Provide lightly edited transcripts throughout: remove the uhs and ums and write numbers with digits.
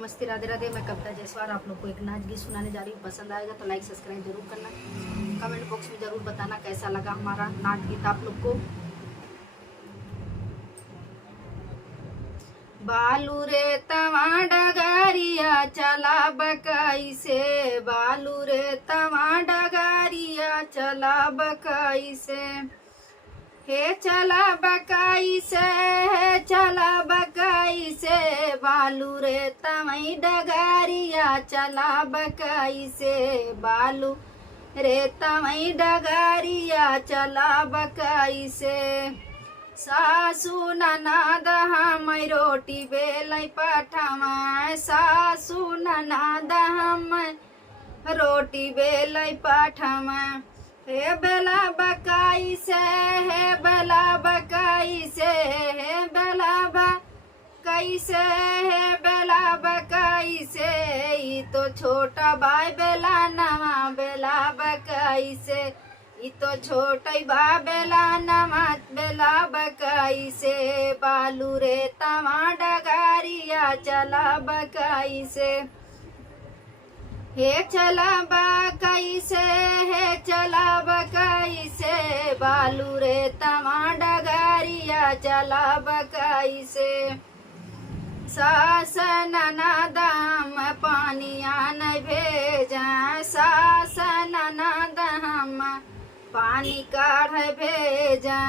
नमस्ते, राधे राधे। मैं कविता जायसवाल आप लोग को एक नाच गीत सुनाने जा रही हूँ। पसंद आएगा तो लाइक सब्सक्राइब जरूर करना। कमेंट बॉक्स में जरूर बताना कैसा लगा हमारा नाच गीत आप लोग को। बालू रे तवा डगारिया चला बकाई से, बालू रे तवा डगारिया चला बकाई से, हे चला बकाई से, हे चला बकाई से, बालू रे तवई डगारिया चला बकाई से, बालू रे तवई डगारिया चला बकाई से। सासू ननद हम रोटी बेलै पठमा, सासू ननद हम रोटी बेलै पठमा, हे बेला बकाई से, हे बेला बकाई से, हे बेला बकाई से, हे बेला बकाई से, ई तो छोटा भाई बेला नवा बेला बकाई से, ई तो छोटा बा बेला नवा बेला बकाई से, बालू रे तवा डगारिया चला बकाई से, हे चला बकाई से, हे चला बकाई से, बालू रे तवा डगारिया चला बकाई से। सास ननद हम पानिया न भेजा, सास ननद हम पानी काढ़ भेजा,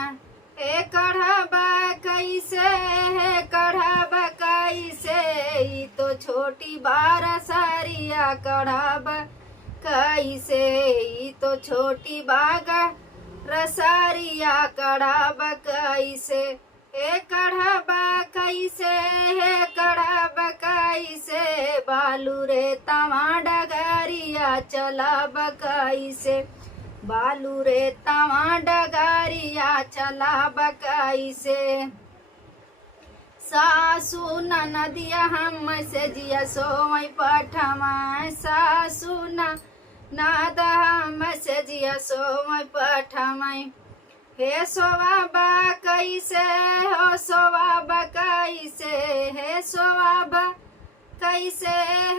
हे कढ़बा कैसे, हे कढ़बा कैसे, ई तो छोटी बारा सारिया कढ़बा कैसे, ई तो छोटी बागा रसारिया कढ़बा कैसे, हे कढ़बा कैसे, हे कढ़बा कैसे, बालू रे तवा डगारिया चला बकाई, बालू रे तवा डगारिया चला बकाई से। सासू ननदिया हम से जिया सोई पठमा, सासू ननद हम से जिया सोई पठमा, हे सोवा बकाई से, हो सोवा बकाई से, हे सोवा कैसे,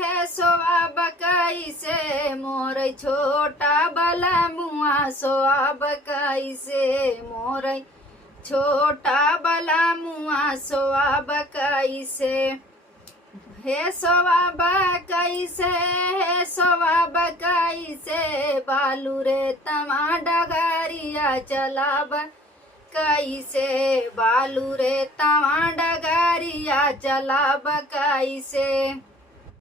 है सोवा बकाई से, मोर छोटा बला मुआ सोवा बकाई से, मोर छोटा बला मुआ सोवा बकाई से, हे सोवा बकाई से, हे सोवा बकाई से, बालू रे तवा डगारिया चला बकाई से, बालू रे तवा डगारिया चला बकाई से।